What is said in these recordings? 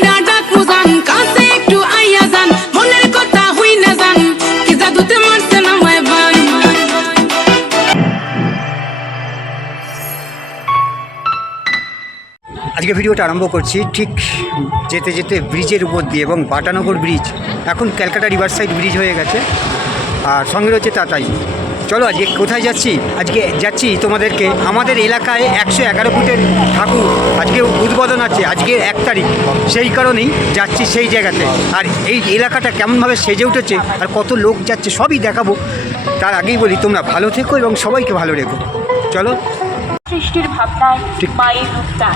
কইরা ডাকু জান কাছে একটু আইয়া জান মনের কথা হই না জান কি জাদুতে মারছে না মায় বান। আজকে ভিডিওটা আরম্ভ করছি ঠিক যেতে যেতে ব্রিজের উপর দিয়ে, এবং বাটানগর ব্রিজ এখন ক্যালকাটা রিভার সাইড ব্রিজ হয়ে গেছে, আর সঙ্গে রয়েছে তাতাই। চলো আজকে কোথায় যাচ্ছি? আজকে যাচ্ছি তোমাদেরকে আমাদের এলাকায় 111 ফুটের ঠাকুর আজকে উদ্বোধন আছে, আজকে 1 তারিখ, সেই কারণেই যাচ্ছি সেই জায়গাতে। আর এই এলাকাটা কেমনভাবে সেজে উঠেছে আর কত লোক যাচ্ছে সবই দেখাবো। তার আগেই বলি তোমরা ভালো থেকো এবং সবাইকে ভালো রেখো। চলো। সৃষ্টির ভাবনায় মায়ের রূপটা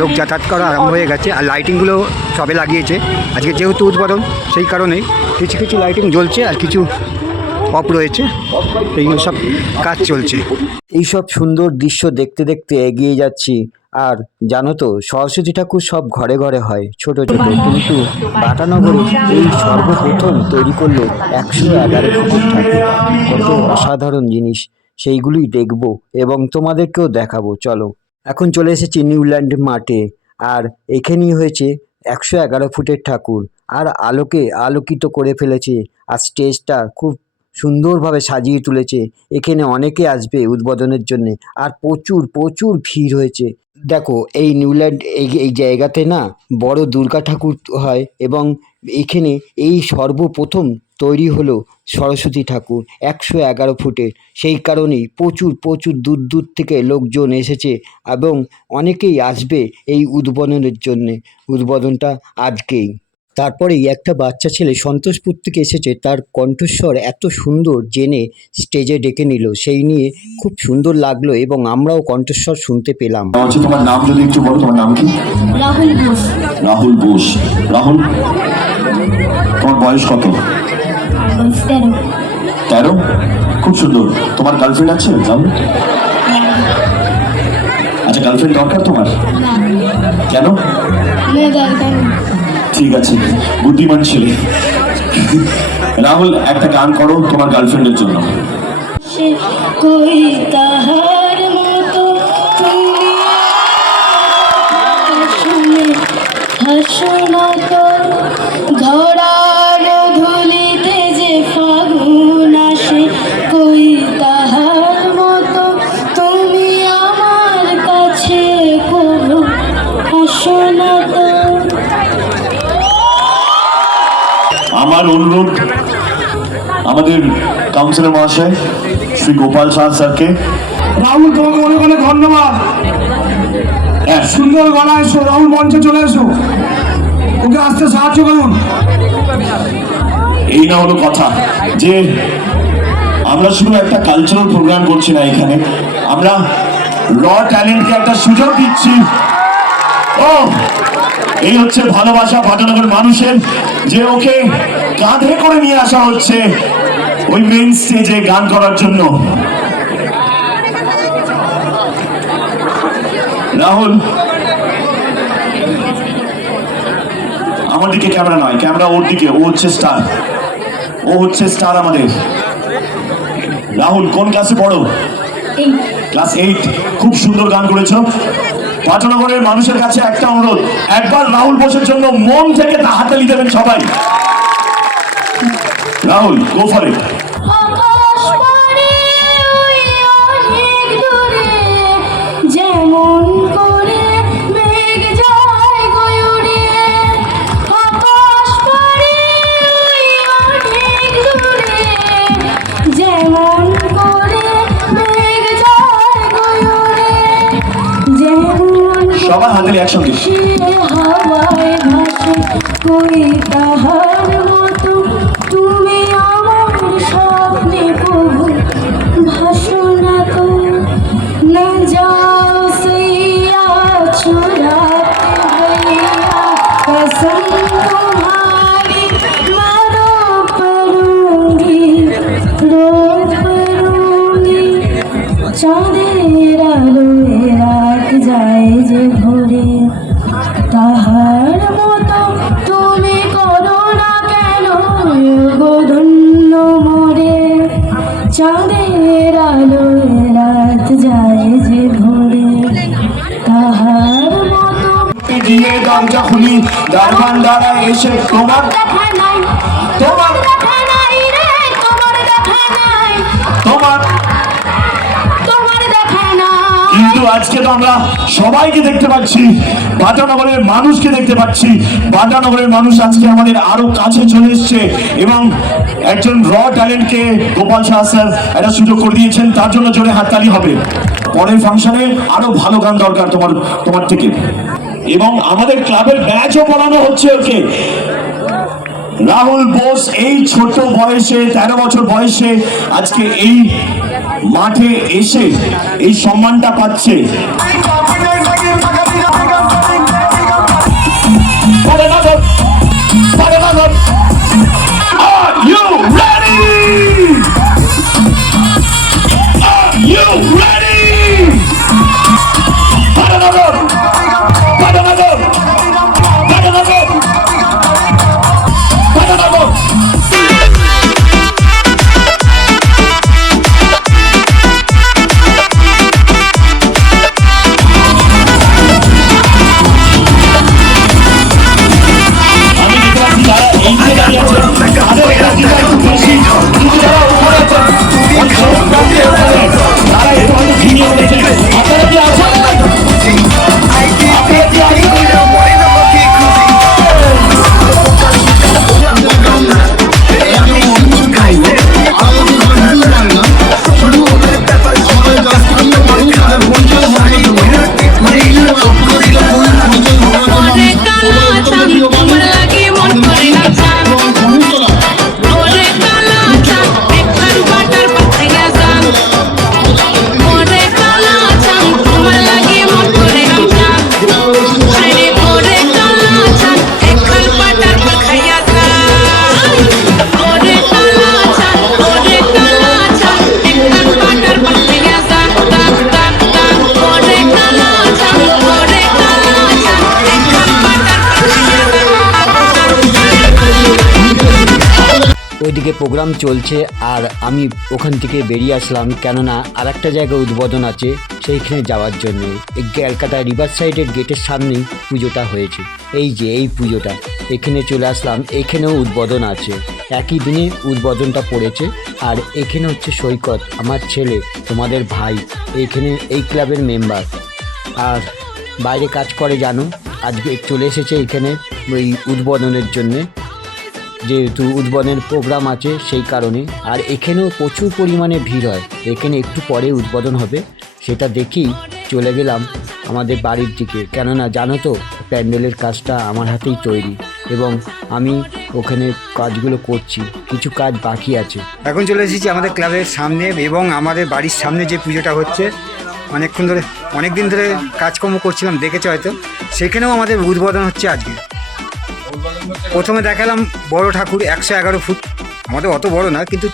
লোক যাতায়াত করা আরম্ভ হয়ে গেছে, আর লাইটিংগুলো সবে লাগিয়েছে আজকে যেহেতু উদ্বোধন, সেই কারণেই কিছু কিছু লাইটিং জ্বলছে আর কিছু অফ রয়েছে, এই সব কাজ চলছে। এইসব সুন্দর দৃশ্য দেখতে দেখতে এগিয়ে যাচ্ছি। আর জানো তো, সরস্বতী ঠাকুর সব ঘরে ঘরে হয় ছোট ছোট, কিন্তু বাটানগরে এই সর্বপ্রথম তৈরি করলো 111 ফুটের ঠাকুর। কত অসাধারণ জিনিস, সেইগুলোই দেখবো এবং তোমাদেরকেও দেখাবো। চলো, এখন চলে এসেছি নিউল্যান্ড মাঠে, আর এখানেই হয়েছে 111 ফুটের ঠাকুর, আর আলোকে আলোকিত করে ফেলেছে, আর স্টেজটা খুব সুন্দরভাবে সাজিয়ে তুলেছে। এখানে অনেকে আসবে উদ্বোধনের জন্য, আর প্রচুর প্রচুর ভিড় হয়েছে। দেখো, এই নিউল্যান্ড এই জায়গাতে না বড় দুর্গা ঠাকুর হয়, এবং এখানে এই সর্বপ্রথম তৈরি হলো সরস্বতী ঠাকুর 111 ফুটের। সেই কারণেই প্রচুর প্রচুর দূর দূর থেকে লোকজন এসেছে, এবং অনেকেই আসবে এই উদ্বোধনের জন্যে। উদ্বোধনটা আজকেই। তারপরেই একটা বাচ্চা ছেলে সন্তোষপুর থেকে এসেছে, তার কণ্ঠস্বর এত সুন্দর জেনে স্টেজে ডেকে নিল, সেই নিয়ে খুব সুন্দর লাগলো এবং আমরাও কণ্ঠস্বর শুনতে পেলাম। তোমার নাম যদি একটু বলো, তোমার নাম কি? রাহুল ঘোষ। রাহুল ঘোষ। রাহুল, তোমার বয়স কত? 13। খুব সুন্দর। তোমার গার্লফ্রেন্ড আছে? রাহুল, আচ্ছা, গার্লফ্রেন্ড দরকার তোমার? কেন? ঠিক আছে, বুদ্ধিমান ছেলে। রাহুল, একটা গান করো তোমার গার্লফ্রেন্ডের জন্য। কই তাহার মতো তুমি হাসো না তো, ধরার ধুলিতে যে ফাগুন আসে, কই তাহার মতো তুমি আমার কাছে কবু হাসো না তো। আমার অনুরোধ আমাদের কাউন্সিলর মহাশয় শ্রী গোপাল শাহ স্যারকে। রাহুল, তোমাকে অনেক অনেক ধন্যবাদ। সুন্দর গলা, এসো রাহুল, মঞ্চে চলে এসো, ওকে আসতে সাহায্য করুন। এই না হলো কথা যে আমরা শুধু একটা কালচারাল প্রোগ্রাম করছি না, এখানে আমরা র ট্যালেন্টকে একটা সুযোগ দিচ্ছি। ও, এই হচ্ছে ভালোবাসা বাটানগর মানুষের, যে ওকে কাঁধে করে নিয়ে আসা হচ্ছে ওই মেইন স্টেজে গান করার জন্য। রাহুল, আমার দিকে ক্যামেরা নয়, ক্যামেরা ওর দিকে। ও হচ্ছে স্টার, ও হচ্ছে স্টার আমাদের। রাহুল, কোন ক্লাসে পড়ো? ক্লাস 8। খুব সুন্দর গান করেছো। বাটানগরের মানুষের কাছে একটা অনুরোধ, একবার রাহুল বোসের জন্য মন থেকে হাততালি দেবেন সবাই। Rahul, go for it. যেমন করে মেঘ যায় গয়ুরে, আকাশ পারে অনেক দূরে, যেমন করে মেঘ যায় গয়ুরে, যেমন সবার হাততালি একসঙ্গে। হাওয়ায় ভাসে, কই তাহার মতো তুমি আমার স্বপ্নে কবু ভাসো না তো। না যাও সইয়া ছুড়াতে भैया, कसम तुम्हारी मैं रो परूंगी, रो परूंगी। চাঁদের আলোয় রাত যায় যে ভোরে, তাহার মতো তুমি করো না কেন গো ধন্য মোরে। চাঁদের আলোয় রাত যায় যে ভোরে, তাহার মতো দিয়ে দরজা খুলি দরবান দ্বারায় এসে তোমার দেখা নাই, তোমার দেখা নাই রে, তোমার দেখা নাই, তোমার তোমার দেখা নাই। কিন্তু আজকে তো আমরা সবাইকে দেখতে পাচ্ছি, বাটানগরের মানুষকে দেখতে পাচ্ছি। বাটানগরের মানুষ আজকে আমাদের আরো কাছে চলে এসছে এবং একজন র ট্যালেন্টকে গোপাল শাহ স্যার একটা সুযোগ করে দিয়েছেন, তার জন্য জোরে হাততালি হবে। পরের ফাংশনে আরো ভালো গান দরকার তোমার থেকে। এবং আমাদের ক্লাবের ব্যাচও পড়ানো হচ্ছে ওকে। রাহুল বোস এই ছোট বয়সে 13 বছর বয়সে আজকে এই মাঠে এসে এই সম্মানটা পাচ্ছে। Are you ready? Are you ready? Padanagar! Padanagar! Padanagar! Padanagar! ওইদিকে প্রোগ্রাম চলছে আর আমি ওখান থেকে বেরিয়ে আসলাম, কেননা আর একটা জায়গায় উদ্বোধন আছে সেইখানে যাওয়ার জন্য। এই ক্যালকাটা রিভার সাইডের গেটের সামনেই পুজোটা হয়েছে। এই যে এই পুজোটা, এখানে চলে আসলাম। এখানেও উদ্বোধন আছে, একই দিনে উদ্বোধনটা পড়েছে। আর এখানে হচ্ছে সৈকত, আমার ছেলে, তোমাদের ভাই, এইখানে এই ক্লাবের মেম্বার, আর বাইরে কাজ করে জানো। আজকে চলে এসেছে এখানে ওই উদ্বোধনের জন্যে, যেহেতু উদ্বোধনের প্রোগ্রাম আছে সেই কারণে। আর এখানেও প্রচুর পরিমাণে ভিড় হয়। এখানে একটু পরে উদ্বোধন হবে, সেটা দেখেই চলে গেলাম আমাদের বাড়ির দিকে, কেননা জানো তো প্যান্ডেলের কাজটা আমার হাতেই তৈরি এবং আমি ওখানে কাজগুলো করছি, কিছু কাজ বাকি আছে। এখন চলে এসেছি আমাদের ক্লাবের সামনে এবং আমাদের বাড়ির সামনে যে পুজোটা হচ্ছে, অনেক দিন ধরে কাজকর্ম করছিলাম, দেখেছো হয়তো, সেখানেও আমাদের উদ্বোধন হচ্ছে আজকে। প্রথমে দেখালাম বড় ঠাকুর 111 ফুট, আমাদের অত বড় না কিন্তু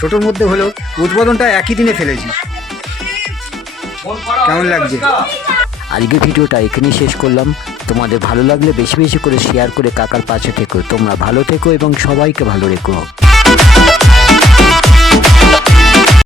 ছোটোর মধ্যে হলেও উদ্বোধনটা একই দিনে ফেলেছি। কেমন লাগছে? আজকের ভিডিওটা এখানেই শেষ করলাম। তোমাদের ভালো লাগলে বেশি বেশি করে শেয়ার করে কাকার পাশে থেকো। তোমরা ভালো থেকো এবং সবাইকে ভালো রেখো।